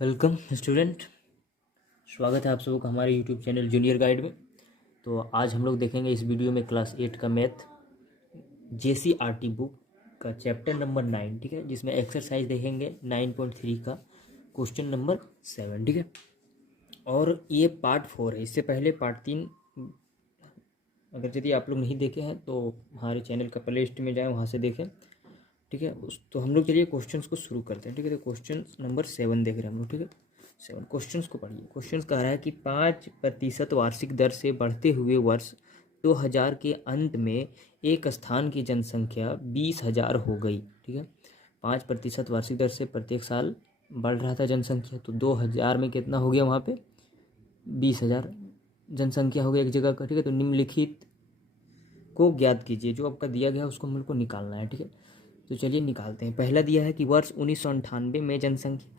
Welcome student. स्वागत है आप सबों का हमारे यूट्यूब चैनल जूनियर गाइड में। तो आज हम लोग देखेंगे इस वीडियो में क्लास 8 का मैथ JCRT बुक का चैप्टर नंबर 9, ठीक है, जिसमें एक्सरसाइज देखेंगे 9.3 का क्वेश्चन नंबर 7, ठीक है। और ये पार्ट 4 है। इससे पहले पार्ट 3 अगर यदि आप लोग नहीं देखे हैं तो हमारे चैनल का प्ले लिस्ट में जाएँ, वहाँ से देखें, ठीक है। तो हम लोग चलिए क्वेश्चंस को शुरू करते हैं, ठीक है। तो क्वेश्चन नंबर 7 देख रहे हैं हम लोग, ठीक है। 7 क्वेश्चंस को पढ़िए। क्वेश्चंस कह रहा है कि 5% वार्षिक दर से बढ़ते हुए वर्ष 2000 के अंत में एक स्थान की जनसंख्या 20,000 हो गई, ठीक है। 5% वार्षिक दर से प्रत्येक साल बढ़ रहा था जनसंख्या, तो 2000 में कितना हो गया, वहाँ पे 20,000 जनसंख्या हो गया एक जगह का, ठीक है। तो निम्नलिखित को ज्ञात कीजिए। जो आपका दिया गया है उसको हम लोग को निकालना है, ठीक है। तो चलिए निकालते हैं। पहला दिया है कि वर्ष 1998 में जनसंख्या,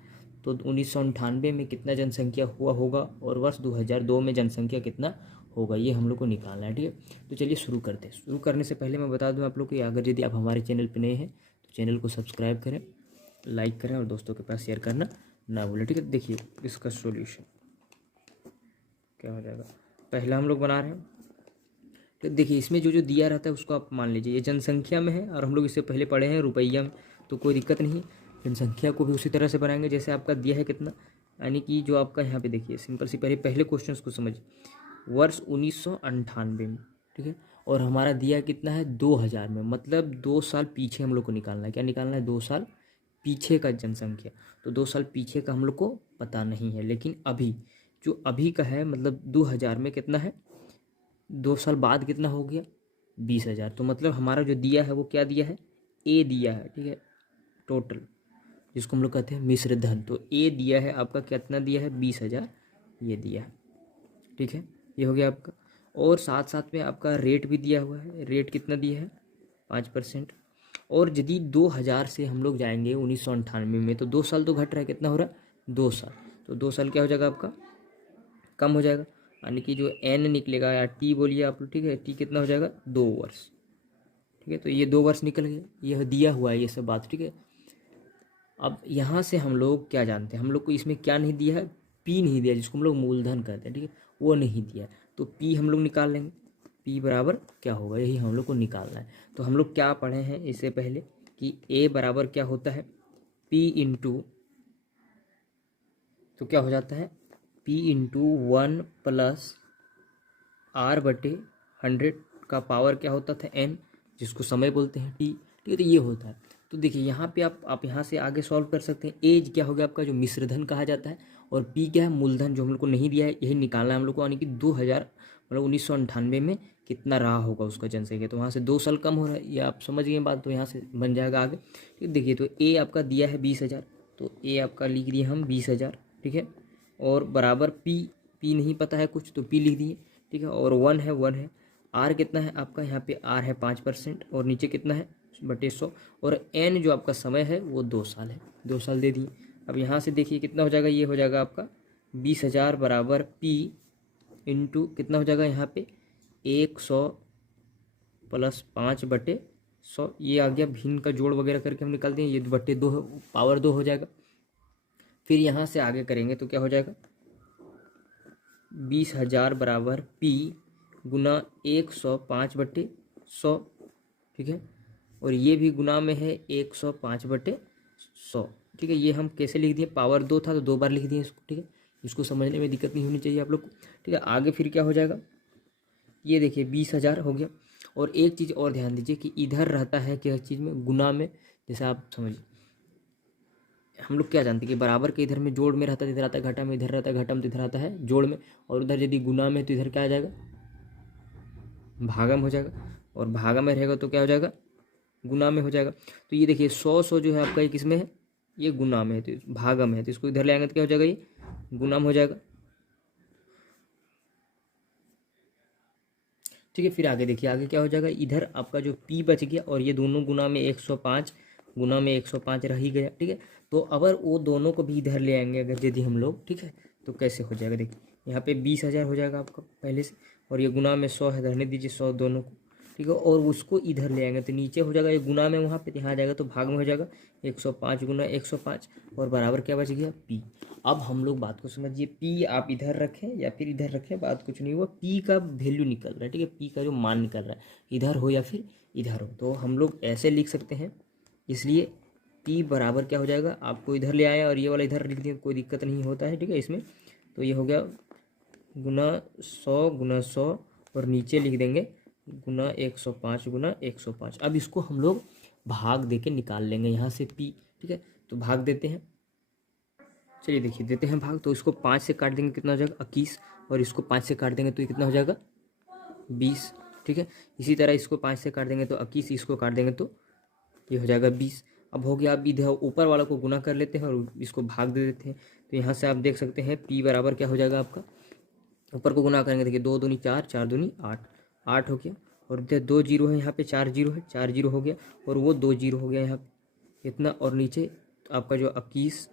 तो 1998 में कितना जनसंख्या हुआ होगा और वर्ष 2002 में जनसंख्या कितना होगा, ये हम लोग को निकालना है, ठीक है। तो चलिए शुरू करते हैं। शुरू करने से पहले मैं बता दूं आप लोग कि अगर यदि आप हमारे चैनल पर नए हैं तो चैनल को सब्सक्राइब करें, लाइक करें और दोस्तों के पास शेयर करना ना भूलें, ठीक है। देखिए इसका सोल्यूशन क्या हो जाएगा। पहला हम लोग बना रहे हैं, तो देखिए इसमें जो जो दिया रहता है उसको आप मान लीजिए ये जनसंख्या में है, और हम लोग इससे पहले पढ़े हैं रुपया में, तो कोई दिक्कत नहीं। जनसंख्या को भी उसी तरह से बनाएंगे जैसे आपका दिया है कितना, यानी कि जो आपका यहाँ पे देखिए सिंपल सी पहले क्वेश्चन को समझिए। वर्ष 1998 में, ठीक है, और हमारा दिया कितना है 2000 में, मतलब 2 साल पीछे हम लोग को निकालना है। क्या निकालना है? 2 साल पीछे का जनसंख्या। तो 2 साल पीछे का हम लोग को पता नहीं है, लेकिन अभी जो अभी का है, मतलब 2000 में कितना है, 2 साल बाद कितना हो गया 20,000। तो मतलब हमारा जो दिया है वो क्या दिया है, ए दिया है, ठीक है, टोटल, जिसको हम लोग कहते हैं मिश्र धन। तो ए दिया है आपका, कितना दिया है 20,000, ये दिया है, ठीक है। ये हो गया आपका। और साथ साथ में आपका रेट भी दिया हुआ है। रेट कितना दिया है 5%। और यदि 2000 से हम लोग जाएंगे 1998 में, तो 2 साल तो घट रहा है, कितना हो रहा है 2 साल। तो 2 साल क्या हो जाएगा आपका, कम हो जाएगा, यानी कि जो एन निकलेगा या टी बोलिए आप लोग, ठीक है, टी कितना हो जाएगा 2 वर्ष, ठीक है। तो ये 2 वर्ष निकल गए, ये दिया हुआ है ये सब बात, ठीक है। अब यहाँ से हम लोग क्या जानते हैं, हम लोग को इसमें क्या नहीं दिया है, पी नहीं दिया, जिसको हम लोग मूलधन कहते हैं, ठीक है, वो नहीं दिया। तो पी हम लोग निकाल लेंगे। पी बराबर क्या होगा, यही हम लोग को निकालना है। तो हम लोग क्या पढ़े हैं इससे पहले कि ए बराबर क्या होता है, पी इंटू, तो क्या हो जाता है P इंटू 1 प्लस R बटे 100 का पावर क्या होता था N, जिसको समय बोलते हैं T, ठीक है। तो ये होता है। तो देखिए यहाँ पे आप यहाँ से आगे सॉल्व कर सकते हैं। एज क्या हो गया आपका, जो मिश्रधन कहा जाता है, और P क्या है, मूलधन, जो हम लोग को नहीं दिया है, यही निकालना है हम लोग को, यानी कि 2000 मतलब 1998 में कितना रहा होगा उसका जनसंख्या। तो वहाँ से 2 साल कम हो रहा है, ये आप समझ गए बात। तो यहाँ से बन जाएगा आगे, ठीक। देखिए तो ए आपका दिया है 20,000, तो ए आपका लिख दिए हम 20,000, ठीक है। और बराबर पी नहीं पता है कुछ, तो पी लिख दिए, ठीक है। और 1 है। आर कितना है आपका, यहाँ पे आर है 5%, और नीचे कितना है बटे 100, और एन जो आपका समय है वो 2 साल है, 2 साल दे दिए। अब यहाँ से देखिए कितना हो जाएगा, ये हो जाएगा आपका 20,000 बराबर पी इंटू कितना हो जाएगा यहाँ पे 100 प्लस 5 बटे 100, ये आ गया। भिन्न का जोड़ वगैरह करके हम निकाल दें, ये बटे 2 पावर 2 हो जाएगा। फिर यहाँ से आगे करेंगे तो क्या हो जाएगा, 20,000 बराबर पी गुना 105 बटे 100, ठीक है। और ये भी गुना में है 105 बटे 100, ठीक है। ये हम कैसे लिख दिए, पावर 2 था तो 2 बार लिख दिए इसको, ठीक है। इसको समझने में दिक्कत नहीं होनी चाहिए आप लोग को, ठीक है। आगे फिर क्या हो जाएगा, ये देखिए 20,000 हो गया। और एक चीज़ और ध्यान दीजिए कि इधर रहता है क्या चीज़ में, गुना में। जैसे आप समझिए, हम लोग क्या जानते हैं कि बराबर के इधर में जोड़ में रहता है, इधर आता है घटा में, इधर रहता है घटा में, तो इधर आता है जोड़ में। और उधर यदि गुना में तो इधर क्या आ जाएगा, भागम हो जाएगा। और भागा में रहेगा तो क्या हो जाएगा, गुना में हो जाएगा। तो ये देखिए 100 जो है आपका, ये किस में है, ये गुना में है, तो भागम है, तो इसको इधर ले आएंगे तो क्या हो जाएगा, ये गुना में हो जाएगा, ठीक है। फिर आगे देखिए, आगे क्या हो जाएगा, इधर आपका जो P बच गया, और ये दोनों गुना में 105 गुना में 105 रह ही गया, ठीक है। तो अगर वो दोनों को भी इधर ले आएंगे अगर यदि हम लोग, ठीक है, तो कैसे हो जाएगा, देखिए यहाँ पे 20,000 हो जाएगा आपका पहले से, और ये गुना में 100 है, धरने दीजिए 100 दोनों को, ठीक है। और उसको इधर ले आएंगे तो नीचे हो जाएगा, ये गुना में वहाँ पे यहाँ आ जाएगा तो भाग में हो जाएगा 105 गुना 105, और बराबर क्या बच गया P। अब हम लोग बात को समझिए, पी आप इधर रखें या फिर इधर रखें, बात कुछ नहीं हुआ, पी का वैल्यू निकल रहा है, ठीक है, पी का जो मान निकल रहा है, इधर हो या फिर इधर हो, तो हम लोग ऐसे लिख सकते हैं। इसलिए पी बराबर क्या हो जाएगा, आपको इधर ले आया और ये वाला इधर लिख दिया, कोई दिक्कत नहीं होता है, ठीक है इसमें। तो ये हो गया गुना 100 और नीचे लिख देंगे गुना 105 गुना 105। अब इसको हम लोग भाग दे के निकाल लेंगे यहाँ से पी, ठीक है। तो भाग देते हैं, चलिए देखिए देते हैं भाग। तो इसको 5 से काट देंगे, कितना हो जाएगा 21, और इसको 5 से काट देंगे तो ये कितना हो जाएगा 20, ठीक है। इसी तरह इसको 5 से काट देंगे तो 21, इसको काट देंगे तो ये हो जाएगा 20। अब हो गया, अब इधर ऊपर वाला को गुना कर लेते हैं और इसको भाग दे देते हैं। तो यहाँ से आप देख सकते हैं पी बराबर क्या हो जाएगा आपका, ऊपर को गुना करेंगे, देखिए 2 दूनी 4, 4 दूनी 8, 8 हो गया। और इधर 2 जीरो है, यहाँ पे 4 जीरो है, 4 जीरो हो गया, और वो 2 जीरो हो गया यहाँ पे इतना। और नीचे आपका जो 21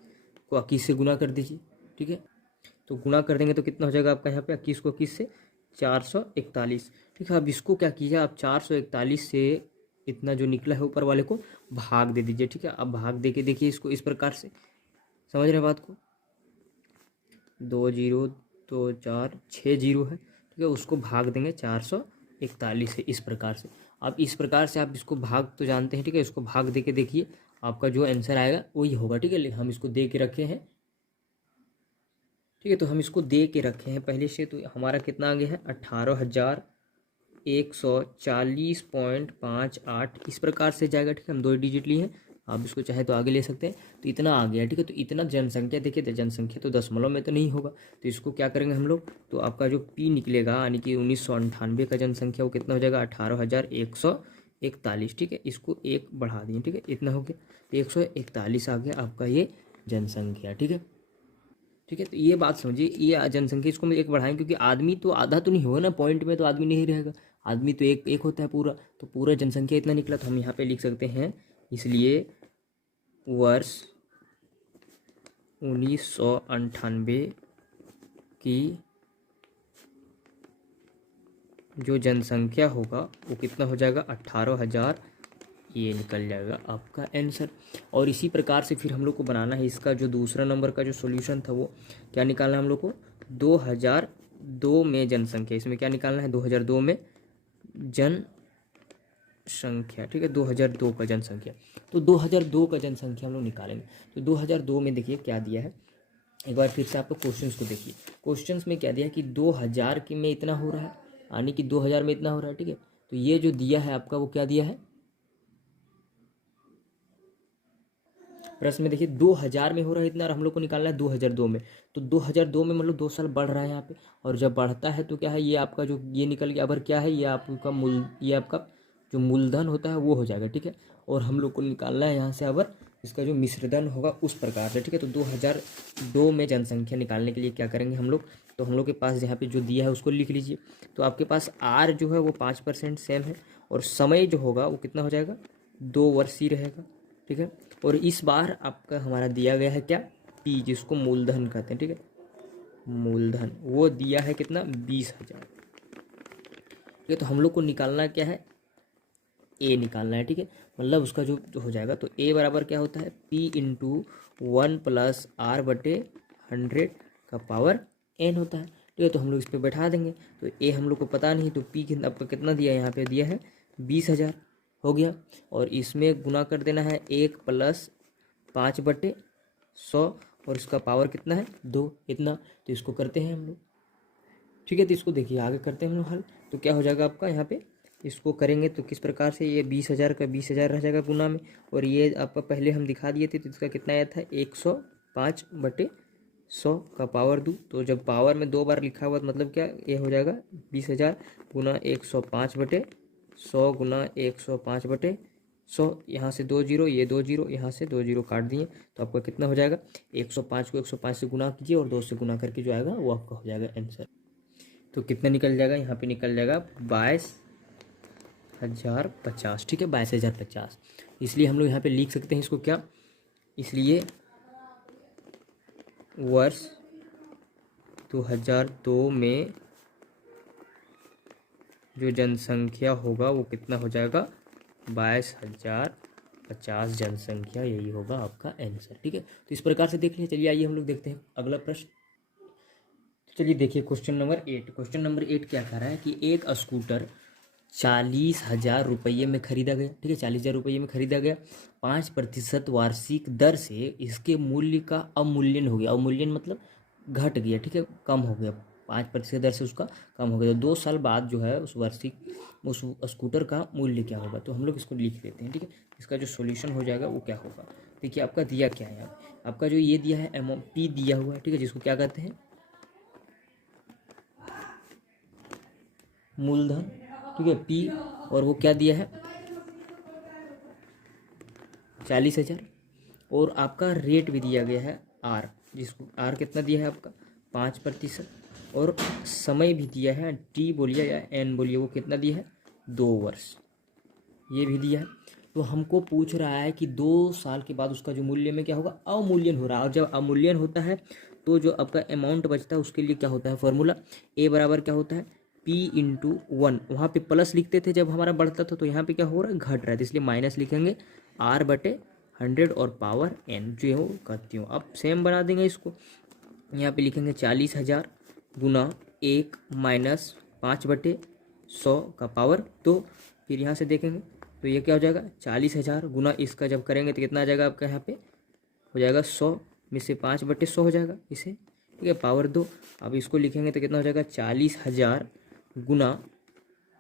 को 21 से गुना कर दीजिए, ठीक है। तो गुना कर देंगे तो कितना हो जाएगा आपका यहाँ पे 21 को 21 से 441, ठीक है। अब इसको क्या कीजिए आप, 441 से इतना जो निकला है ऊपर वाले को भाग दे दीजिए, ठीक है। अब भाग दे के देखिए इसको इस प्रकार से, समझ रहे हैं बात को, 2 जीरो 2 4 6 जीरो है, ठीक है, उसको भाग देंगे 441 से इस प्रकार से। अब इस प्रकार से आप इसको भाग तो जानते हैं, ठीक है, इसको भाग दे के देखिए आपका जो आंसर आएगा वही होगा, ठीक है। लेकिन हम इसको दे के रखे हैं, ठीक है, तो हम इसको दे के रखे हैं पहले से, तो हमारा कितना आ गया है 18,140.58 इस प्रकार से जाएगा, ठीक है। हम 2 डिजिट लिए हैं, आप इसको चाहे तो आगे ले सकते हैं। तो इतना आ गया, ठीक है। तो इतना जनसंख्या, देखिए तो जनसंख्या तो दशमलव में तो नहीं होगा, तो इसको क्या करेंगे हम लोग, तो आपका जो पी निकलेगा यानी कि 1998 का जनसंख्या वो कितना हो जाएगा 18,141, ठीक है। इसको 1 बढ़ा दिए, ठीक है, इतना हो गया 141 आ गया आपका ये जनसंख्या, ठीक है। ठीक है, तो ये बात समझिए, ये जनसंख्या इसको हम 1 बढ़ाएं, क्योंकि आदमी तो आधा तो नहीं होगा ना, पॉइंट में तो आदमी नहीं रहेगा, आदमी तो एक एक होता है पूरा, तो पूरा जनसंख्या इतना निकला। तो हम यहाँ पे लिख सकते हैं, इसलिए वर्ष 1998 की जो जनसंख्या होगा वो कितना हो जाएगा 18,000, ये निकल जाएगा आपका आंसर। और इसी प्रकार से फिर हम लोग को बनाना है इसका जो दूसरा नंबर का जो सॉल्यूशन था, वो क्या निकालना है हम लोग को, 2002 में जनसंख्या, इसमें क्या निकालना है 2002 में जनसंख्या, ठीक है, 2002 का जनसंख्या। तो 2002 का जनसंख्या हम लोग निकालेंगे। तो 2002 में देखिए क्या दिया है, एक बार फिर से आप लोग क्वेश्चंस को देखिए। क्वेश्चंस में क्या दिया है कि 2000 के में इतना हो रहा है, यानी कि 2000 में इतना हो रहा है, ठीक है। तो ये जो दिया है आपका वो क्या दिया है प्रश्न में, देखिए 2000 में हो रहा है इतना और हम लोग को निकालना है 2002 में। तो 2002 में मतलब 2 साल बढ़ रहा है यहाँ पे, और जब बढ़ता है तो क्या है, ये आपका जो ये निकल गया, अबर क्या है, ये आपका ये आपका जो मूलधन होता है वो हो जाएगा, ठीक है। और हम लोग को निकालना है यहाँ से अबर इसका जो मिश्रधन होगा उस प्रकार से, ठीक है। तो 2002 में जनसंख्या निकालने के लिए क्या करेंगे हम लोग, तो हम लोग के पास यहाँ पे जो दिया है उसको लिख लीजिए। तो आपके पास आर जो है वो 5% सेम है, और समय जो होगा वो कितना हो जाएगा 2 वर्ष ही रहेगा, ठीक है। और इस बार आपका हमारा दिया गया है क्या, पी, जिसको मूलधन कहते हैं, ठीक है, मूलधन वो दिया है कितना 20,000, ठीक है। तो हम लोग को निकालना क्या है, ए निकालना है, ठीक है, मतलब उसका जो हो जाएगा। तो ए बराबर क्या होता है, पी इंटू 1 + R/100 का पावर n होता है, ठीक है। तो हम लोग इस पर बैठा देंगे। तो ए हम लोग को पता नहीं, तो पी आपका कितना दिया है, यहाँ पे दिया है 20,000 हो गया, और इसमें गुना कर देना है 1 + 5/100, और इसका पावर कितना है 2, इतना। तो इसको करते हैं हम लोग, ठीक है। तो इसको देखिए आगे करते हैं हम लोग हल। तो क्या हो जाएगा आपका यहाँ पे, इसको करेंगे तो किस प्रकार से, ये 20,000 का 20,000 रह जाएगा गुना में, और ये आपका पहले हम दिखा दिए थे, तो इसका कितना आया था 105/100 का पावर 2। तो जब पावर में 2 बार लिखा हुआ तो मतलब क्या, ये हो जाएगा 20,000 गुना 105/100 गुना 105/100, यहाँ से 2 जीरो, ये 2 जीरो, यहाँ से 2 जीरो काट दिए, तो आपका कितना हो जाएगा 105 को 105 से गुना कीजिए और 2 से गुना करके जो आएगा वो आपका हो जाएगा आंसर। तो कितना निकल जाएगा, यहाँ पे निकल जाएगा 22,050, ठीक है, 22,050। इसलिए हम लोग यहाँ पे लिख सकते हैं इसको क्या, इसलिए वर्ष 2002 में जो जनसंख्या होगा वो कितना हो जाएगा 22,050, 50 जनसंख्या, यही होगा आपका आंसर। ठीक है, तो इस प्रकार से देख लिया। चलिए आइए हम लोग देखते हैं अगला प्रश्न। चलिए देखिए क्वेश्चन नंबर 8। क्वेश्चन नंबर 8 क्या कह रहा है कि एक स्कूटर 40,000 रुपये में खरीदा गया। ठीक है, 40,000 रुपये में खरीदा गया। 5% वार्षिक दर से इसके मूल्य का अवमूल्यन हो गया। अवमूल्यन मतलब घट गया। ठीक है, कम हो गया। 5% दर से उसका कम हो गया। तो 2 साल बाद जो है उस स्कूटर का मूल्य क्या होगा। तो हम लोग इसको लिख लेते हैं। ठीक है, इसका जो सॉल्यूशन हो जाएगा वो क्या होगा। देखिए आपका दिया क्या है, आपका जो ये दिया है अमाउंट पी दिया हुआ है। ठीक है, जिसको क्या कहते हैं मूलधन। ठीक है, पी, और वो क्या दिया है 40,000, और आपका रेट भी दिया गया है आर, जिसको आर कितना दिया है आपका 5%, और समय भी दिया है टी बोलिए या एन बोलिए, वो कितना दिया है 2 वर्ष, ये भी दिया है। तो हमको पूछ रहा है कि 2 साल के बाद उसका जो मूल्य में क्या होगा अवमूल्यन हो रहा है। और जब अवमूल्यन होता है तो जो आपका अमाउंट बचता है उसके लिए क्या होता है फॉर्मूला, ए बराबर क्या होता है P/1। वहाँ पे प्लस लिखते थे जब हमारा बढ़ता था, तो यहाँ पे क्या हो रहा है घट रहा है, तो इसलिए माइनस लिखेंगे R/100 और पावर n जो है करती हूँ। अब सेम बना देंगे इसको, यहाँ पे लिखेंगे 40,000 गुना 1 माइनस 5/100 का पावर 2। फिर यहाँ से देखेंगे तो ये क्या हो जाएगा 40,000 गुना इसका जब करेंगे तो कितना आ जाएगा आपका, यहाँ पे हो जाएगा 100 में से 5/100 हो जाएगा इसे। ठीक है, पावर 2। अब इसको लिखेंगे तो कितना हो जाएगा 40,000 गुना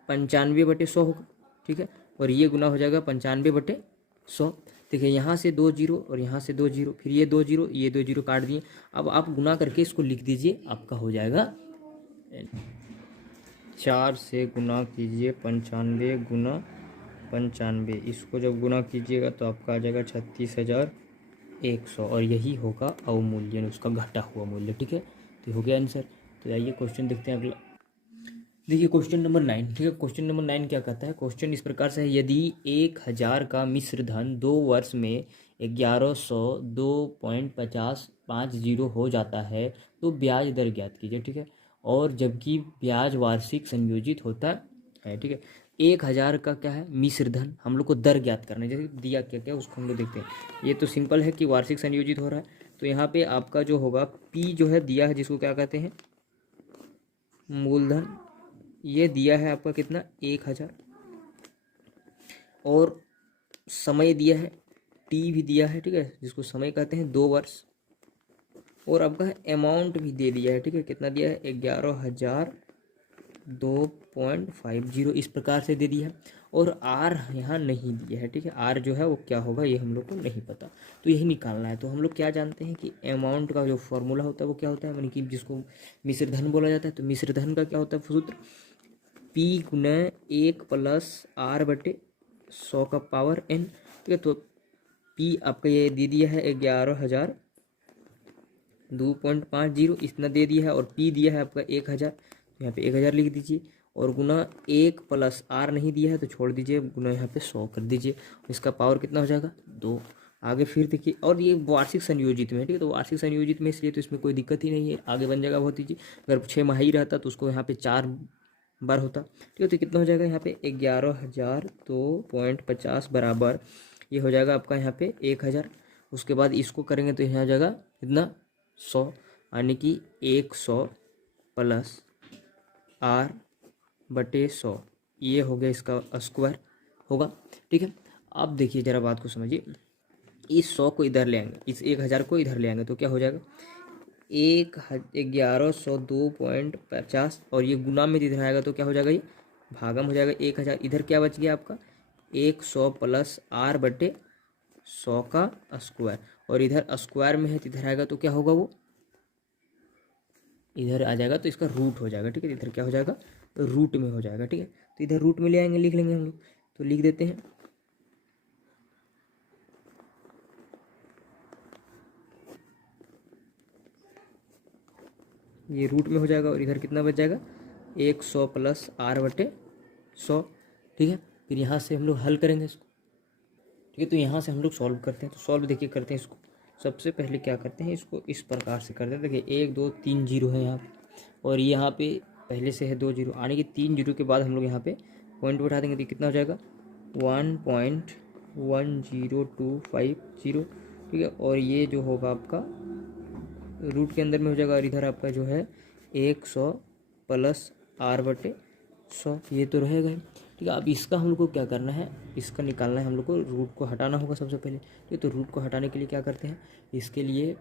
95/100 होगा। ठीक है, और ये गुना हो जाएगा 95/100। देखिए यहाँ से 2 जीरो और यहाँ से 2 जीरो, फिर ये 2 जीरो, ये 2 जीरो काट दिए। अब आप गुना करके इसको लिख दीजिए, आपका हो जाएगा 4 से गुना कीजिए 95 गुना 95, इसको जब गुना कीजिएगा तो आपका आ जाएगा 36,100, और यही होगा अवमूल्यन, उसका घटा हुआ मूल्य। ठीक है, तो हो गया आंसर। तो आइए क्वेश्चन देखते हैं अगला। देखिए क्वेश्चन नंबर 9। ठीक है, क्वेश्चन नंबर 9 क्या कहता है। क्वेश्चन इस प्रकार से है, यदि 1,000 का मिश्र धन 2 वर्ष में 1102.5050 हो जाता है तो ब्याज दर ज्ञात कीजिए। ठीक है, और जबकि ब्याज वार्षिक संयोजित होता है। ठीक है, 1,000 का क्या है मिश्र धन, हम लोग को दर ज्ञात करना है। जैसे दिया क्या क्या उसको हम लोग देखते हैं। ये तो सिंपल है कि वार्षिक संयोजित हो रहा है, तो यहाँ पे आपका जो होगा पी जो है दिया है, जिसको क्या कहते हैं मूलधन। ये दिया है आपका कितना 1,000, और समय दिया है टी भी दिया है। ठीक है, जिसको समय कहते हैं 2 वर्ष, और आपका अमाउंट भी दे दिया है। ठीक है, कितना दिया है 11,002.50, इस प्रकार से दे दिया है। और आर यहाँ नहीं दिया है। ठीक है, आर जो है वो क्या होगा ये हम लोग को नहीं पता, तो यही निकालना है। तो हम लोग क्या जानते हैं कि अमाउंट का जो फॉर्मूला होता है वो क्या होता है, यानी कि जिसको मिश्र धन बोला जाता है। तो मिश्र धन का क्या होता है सूत्र, P गुना 1 प्लस R/100 का पावर n। ठीक है, तो P आपका ये दे दिया है 11,002.50 इतना दे दिया है, और P दिया है आपका 1,000, तो यहाँ पे 1,000 लिख दीजिए, और गुना 1 प्लस R नहीं दिया है तो छोड़ दीजिए, गुना यहाँ पे 100 कर दीजिए। इसका पावर कितना हो जाएगा 2। आगे फिर देखिए, और ये वार्षिक संयोजित में है। ठीक है, तो वार्षिक संयोजित में इसलिए तो इसमें कोई दिक्कत ही नहीं है, आगे बन जाएगा बहुत ईजी। अगर 6 माह ही रहता तो उसको यहाँ पे 4 बार होता। ठीक है, तो कितना हो जाएगा यहाँ पे 11,002.50 बराबर ये हो जाएगा आपका यहाँ पे 1,000। उसके बाद इसको करेंगे तो यहाँ आ जाएगा कितना 100, यानी कि 100 प्लस R/100, ये हो गया इसका स्क्वायर होगा। ठीक है, अब देखिए ज़रा बात को समझिए, इस 100 को इधर ले आएंगे, इस 1,000 को इधर ले आएंगे तो क्या हो जाएगा 1102.50, और ये गुना में इधर आएगा तो क्या हो जाएगा ये भागम हो जाएगा 1,000। इधर क्या बच गया आपका 100 प्लस R/100 का स्क्वायर, और इधर स्क्वायर में है तो इधर आएगा तो क्या होगा वो इधर आ जाएगा तो इसका रूट हो जाएगा। ठीक है, इधर क्या हो जाएगा रूट में हो जाएगा। ठीक है, तो इधर रूट में ले आएंगे, लिख लेंगे हम लोग, तो लिख देते हैं ये रूट में हो जाएगा, और इधर कितना बच जाएगा 100 प्लस R/100। ठीक है, फिर यहाँ से हम लोग हल करेंगे इसको। ठीक है, तो यहाँ से हम लोग सॉल्व करते हैं। तो सॉल्व देखिए करते हैं इसको। सबसे पहले क्या करते हैं, इसको इस प्रकार से करते हैं। देखिए 1 2 3 जीरो है यहाँ पे, और यहाँ पे पहले से है 2 जीरो, आने के 3 जीरो के बाद हम लोग यहाँ पे पॉइंट बैठा देंगे तो कितना हो जाएगा 10250, ठीक है। और ये जो होगा आपका रूट के अंदर में हो जाएगा, और इधर आपका जो है 100 प्लस r/100, ये तो रहेगा ही, ठीक है। अब इसका हम लोग को क्या करना है, इसका निकालना है हम लोग को, रूट को हटाना होगा सबसे पहले, ठीक है। तो रूट को हटाने के लिए क्या करते हैं, इसके लिए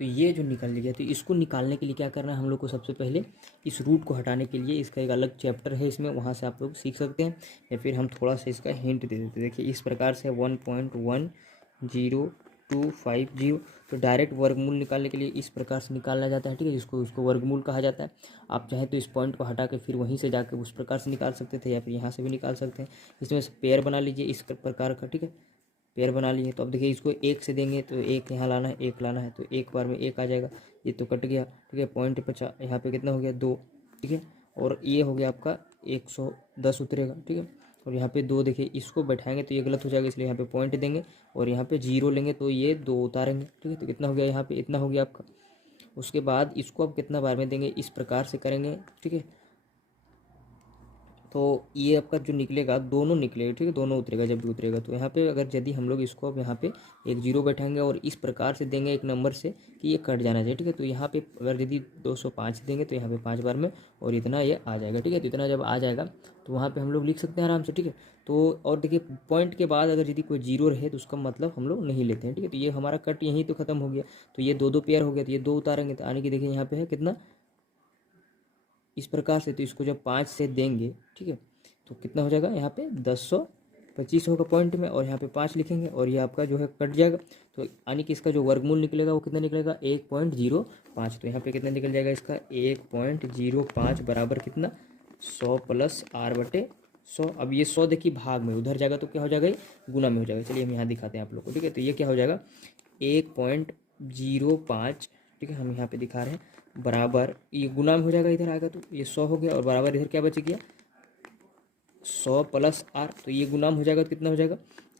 तो ये जो निकल गया, तो इसको निकालने के लिए क्या करना है हम लोग को, सबसे पहले इस रूट को हटाने के लिए इसका एक अलग चैप्टर है इसमें, वहाँ से आप लोग सीख सकते हैं, या फिर हम थोड़ा सा इसका हिंट दे देते हैं। देखिए इस प्रकार से 1.10250, तो डायरेक्ट वर्गमूल निकालने के लिए इस प्रकार से निकाला जाता है, ठीक है। जिसको उसको वर्गमूल कहा जाता है। आप चाहे तो इस पॉइंट को हटा के फिर वहीं से जाकर उस प्रकार से निकाल सकते थे, या फिर यहाँ से भी निकाल सकते हैं। इसमें से पेयर बना लीजिए इस प्रकार का, ठीक है। पेयर बना लिए, तो अब देखिए इसको एक से देंगे तो एक यहाँ लाना है, एक लाना है, तो एक बार में एक आ जाएगा, ये तो कट गया, ठीक है। 0.50 यहाँ पे कितना हो गया 2, ठीक है। और ये हो गया आपका 110 उतरेगा, ठीक है। और यहाँ पे 2, देखिए इसको बैठाएंगे तो ये गलत हो जाएगा, इसलिए यहाँ पे पॉइंट देंगे, और यहाँ पे 0 लेंगे तो ये 2 उतारेंगे, ठीक है। तो कितना हो गया, यहाँ पे इतना हो गया आपका। उसके बाद इसको अब कितना बार में देंगे, इस प्रकार से करेंगे, ठीक है। तो ये आपका जो निकलेगा, दोनों निकलेगा, ठीक है, दोनों उतरेगा जब भी उतरेगा। तो यहाँ पे अगर यदि हम लोग इसको अब यहाँ पे एक 0 बैठाएंगे और इस प्रकार से देंगे एक नंबर से कि ये कट जाना चाहिए, ठीक है। तो यहाँ पे अगर यदि 205 देंगे तो यहाँ पे 5 बार में और इतना ये आ जाएगा, ठीक है। तो इतना जब आ जाएगा तो वहाँ पर हम लोग लिख सकते हैं आराम से, ठीक है। तो और देखिए पॉइंट के बाद अगर यदि कोई 0 रहे तो उसका मतलब हम लोग नहीं लेते हैं, ठीक है। तो ये हमारा कट यहीं तो खत्म हो गया, तो ये 2 पेयर हो गया, तो ये 2 उतारेंगे तो आने की देखिए यहाँ पे है कितना, इस प्रकार से। तो इसको जब 5 से देंगे, ठीक है, तो कितना हो जाएगा, यहाँ पे 1025 होगा पॉइंट में, और यहाँ पे 5 लिखेंगे और ये आपका जो है कट जाएगा। तो यानी कि इसका जो वर्गमूल निकलेगा वो कितना निकलेगा, 1.05। तो यहाँ पे कितना निकल जाएगा इसका, 1.05 बराबर कितना, 100 प्लस r/100। अब ये 100 देखिए भाग में उधर जाएगा तो क्या हो जाएगा, ये गुना में हो जाएगा। चलिए हम यहाँ दिखाते हैं आप लोग को, ठीक है। तो ये क्या हो जाएगा 1.05, ठीक है, हम यहाँ पे दिखा रहे हैं, बराबर ये गुना में हो जाएगा, इधर आएगा तो ये 100 हो गया, और बराबर इधर क्या बच गया 100 प्लस r, तो ये गुना में हो जाएगा तो कितना हो जाएगा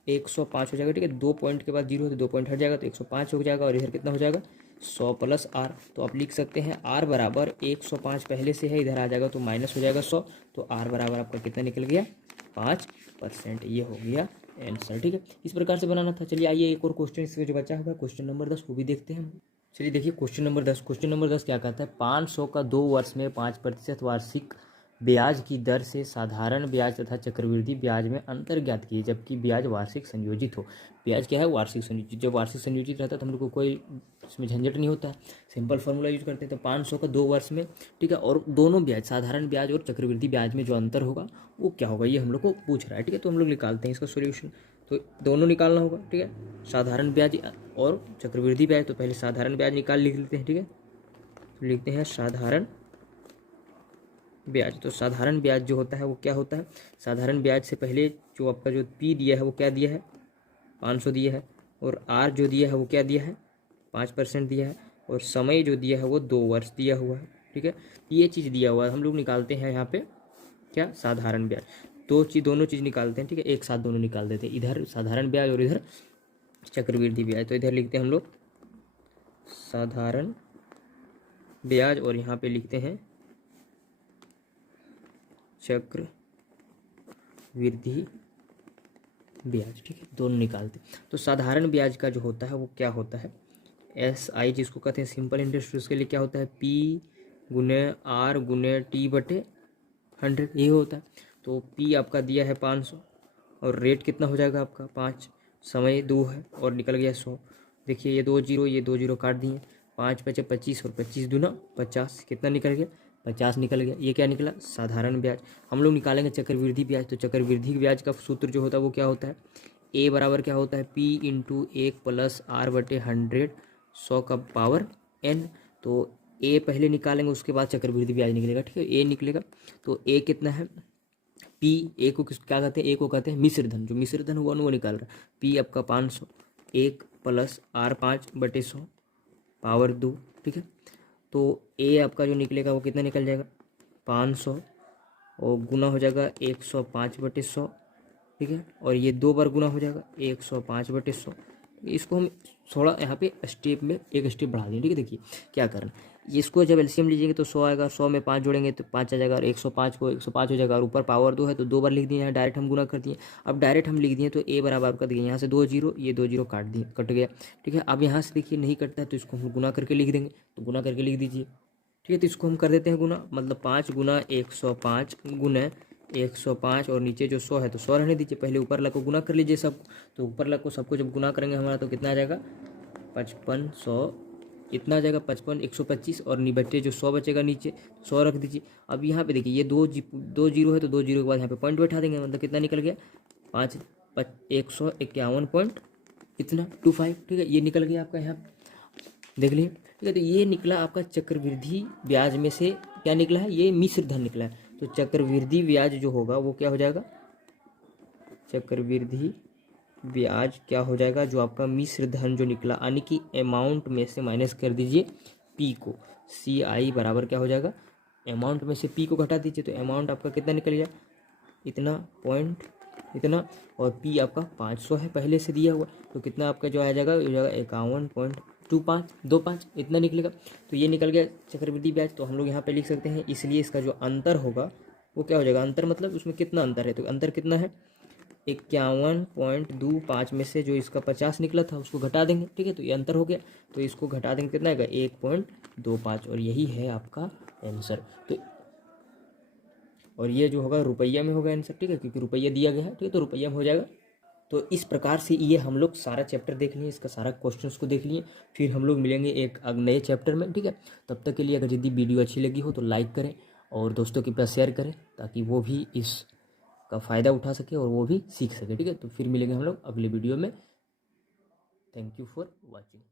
105 हो जाएगा, ठीक है। 2 पॉइंट के बाद 0 तो 2 पॉइंट हट जाएगा तो 105 हो जाएगा, और इधर कितना हो जाएगा 100 प्लस r। तो आप लिख सकते हैं r बराबर 105 पहले से है, इधर आ जाएगा तो माइनस हो जाएगा 100, तो r बराबर आपका कितना निकल गया 5%। ये हो गया आंसर, ठीक है। इस प्रकार से बनाना था। चलिए आइए एक और क्वेश्चन इसमें जो बचा हुआ है, क्वेश्चन नंबर 10, वो भी देखते हैं हम। चलिए देखिए क्वेश्चन नंबर 10। क्वेश्चन नंबर 10 क्या कहता है, 500 का 2 वर्ष में 5% वार्षिक ब्याज की दर से साधारण ब्याज तथा चक्रवृद्धि ब्याज में अंतर ज्ञात कीजिए, जबकि ब्याज वार्षिक संयोजित हो। ब्याज क्या है, वार्षिक संयोजित। जब वार्षिक संयोजित रहता है तो हम लोग को कोई इसमें झंझट नहीं होता है, सिंपल फार्मूला यूज करते हैं। तो 500 का 2 वर्ष में, ठीक है, और दोनों ब्याज साधारण ब्याज और चक्रवृद्धि ब्याज में जो अंतर होगा वो क्या होगा, ये हम लोग को पूछ रहा है, ठीक है। तो हम लोग निकालते हैं इसका सोल्यूशन। तो दोनों निकालना होगा, ठीक है, साधारण ब्याज और चक्रवृद्धि ब्याज। तो पहले साधारण ब्याज लिख लेते हैं, ठीक है। तो लिखते हैं साधारण ब्याज। तो साधारण ब्याज जो होता है वो क्या होता है, साधारण ब्याज से पहले जो आपका जो पी दिया है वो क्या दिया है 500 दिया है, और आर जो दिया है वो क्या दिया है 5% दिया है, और समय जो दिया है वो 2 वर्ष दिया हुआ है, ठीक है। ये चीज़ दिया हुआ है, हम लोग निकालते हैं यहाँ पे क्या, साधारण ब्याज। दोनों चीज़ निकालते हैं, ठीक है, एक साथ दोनों निकाल देते हैं, इधर साधारण ब्याज और इधर चक्रवृद्धि ब्याज। तो इधर लिखते हैं हम लोग साधारण ब्याज और यहाँ पे लिखते हैं चक्रवृद्धि ब्याज, ठीक है, दोनों निकालते। तो साधारण ब्याज का जो होता है वो क्या होता है, SI जिसको कहते हैं सिंपल इंटरेस्ट, उसके लिए क्या होता है P गुने R गुने T/100, ये होता है। तो P आपका दिया है 500 और रेट कितना हो जाएगा आपका 5, समय 2 है और निकल गया 100। देखिए ये 2 0 काट दिए, 5 5 25 और 25 दूना 50, कितना निकल गया 50 निकल गया। ये क्या निकला, साधारण ब्याज। हम लोग निकालेंगे चक्रवृद्धि ब्याज। तो चक्रवृद्धि ब्याज का सूत्र जो होता है वो क्या होता है, A बराबर क्या होता है P × 1 + R/100, 100 का पावर n। तो A पहले निकालेंगे, उसके बाद चक्रवृद्धि ब्याज निकलेगा, ठीक है। A निकलेगा तो A कितना है P, A को क्या कहते हैं, A को कहते हैं मिश्र धन, जो मिश्र धन हुआ वो निकाल रहा है। P आपका 500, 1 + R/5/100 पावर 2, ठीक है। तो A आपका जो निकलेगा वो कितना निकल जाएगा 500 और गुना हो जाएगा 105/100, ठीक है, और ये 2 बार गुना हो जाएगा 105/100। इसको हम थोड़ा यहाँ पे स्टेप में एक स्टेप बढ़ा दें, ठीक है। देखिए क्या करना, इसको जब एलसीएम लीजिएंगे तो 100 आएगा, 100 में 5 जोड़ेंगे तो 5 आ जाएगा, और 105 को 105 हो जाएगा, और ऊपर पावर 2 है तो 2 बार लिख दिए, यहाँ डायरेक्ट हम गुना कर दिए। अब डायरेक्ट हम लिख दिए तो ए बराबर कर दिए, यहाँ से 2 जीरो, ये 2 जीरो काट दिए, कट गया, ठीक है। अब यहाँ से देखिए नहीं कटता है तो इसको हम गुना करके लिख देंगे, तो गुना करके लिख दीजिए, ठीक है। तो इसको हम कर देते हैं गुना, मतलब 5 गुना 105 गुना 105, और नीचे जो 100 है तो 100 रहने दीजिए, पहले ऊपर वाला को गुना कर लीजिए सब, तो ऊपर वाला को सबको जब गुना करेंगे हमारा तो कितना आ जाएगा 5500, इतना आ जाएगा 55 125, और बच्चे जो 100 बचेगा नीचे 100 रख दीजिए। अब यहाँ पे देखिए ये दो जीरो है तो 2 जीरो के बाद यहाँ पे पॉइंट बैठा देंगे, मतलब कितना निकल गया 151 पॉइंट इतना 25, ठीक है। ये निकल गया आपका यहाँ, देख लीजिए, ठीक है। तो ये निकला आपका चक्रवृद्धि ब्याज में से क्या निकला है, ये मिश्र धन निकला है। तो चक्रवृद्धि ब्याज जो होगा वो क्या हो जाएगा, चक्रवृद्धि ब्याज क्या हो जाएगा, जो आपका मिश्र धन जो निकला, यानी कि अमाउंट में से माइनस कर दीजिए पी को, सी आई बराबर क्या हो जाएगा, अमाउंट में से पी को घटा दीजिए, तो अमाउंट आपका कितना निकल गया, इतना पॉइंट इतना, और पी आपका 500 है पहले से दिया हुआ, तो कितना आपका जो आ जाएगा, हो जाएगा 51.25 इतना निकलेगा। तो ये निकल गया चक्रवृद्धि ब्याज। तो हम लोग यहाँ पे लिख सकते हैं, इसलिए इसका जो अंतर होगा वो क्या हो जाएगा, अंतर मतलब उसमें कितना अंतर है, तो अंतर कितना है 51.25 में से जो इसका 50 निकला था उसको घटा देंगे, ठीक है। तो ये अंतर हो गया, तो इसको घटा देंगे, कितना आएगा 1.25, और यही है आपका आंसर। तो और ये जो होगा रुपया में होगा आंसर, ठीक है, क्योंकि रुपया दिया गया है, ठीक है, तो रुपया में हो जाएगा। तो इस प्रकार से ये हम लोग सारा चैप्टर देख लिए, इसका सारा क्वेश्चंस को देख लिए, फिर हम लोग मिलेंगे एक नए चैप्टर में, ठीक है। तब तक के लिए अगर यदि वीडियो अच्छी लगी हो तो लाइक करें और दोस्तों के पास शेयर करें, ताकि वो भी इस का फ़ायदा उठा सके और वो भी सीख सके, ठीक है। तो फिर मिलेंगे हम लोग अगले वीडियो में। Thank you for watching.